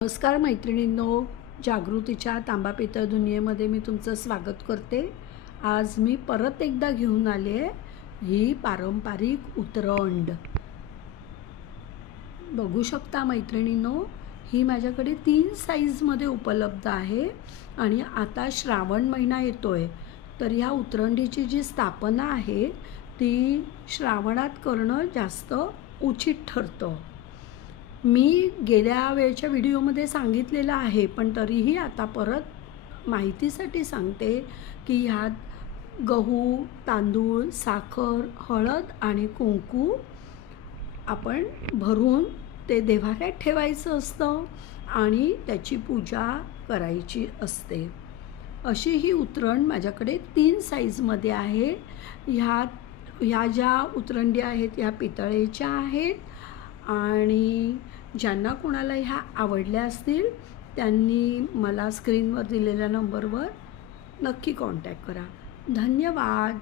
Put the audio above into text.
नमस्कार मैत्रिणींनो, जागृतीच्या तांबा पितळ दुनियेमध्ये मी तुमचं स्वागत करते। आज मी परत एकदा घेऊन आले आहे ही पारंपरिक उतरंड। बघू शकता मैत्रिणींनो, ही माझ्याकडे 3 साईजमध्ये उपलब्ध आहे आणि आता श्रावण महिना येतोय, तर ह्या उतरंडीची जी स्थापना आहे ती श्रावणात करणं जास्त उचित ठरतं। मी गेल्या वेळच्या व्हिडिओमध्ये सांगितलेलं आहे, पण तरीही आता परत माहितीसाठी सांगते की ह्यात गहू, तांदूळ, साखर, हळद आणि कुंकू आपण भरून ते देव्हाऱ्यात ठेवायचं असतं आणि त्याची पूजा करायची असते। अशी ही उतरण माझ्याकडे 3 साईजमध्ये आहे। ह्या ज्या उतरंडी आहेत ह्या पितळेच्या आहेत आणि ज्यांना कोणाला ह्या आवडल्या असतील त्यांनी मला स्क्रीनवर दिलेल्या नंबरवर नक्की कॉन्टॅक्ट करा। धन्यवाद।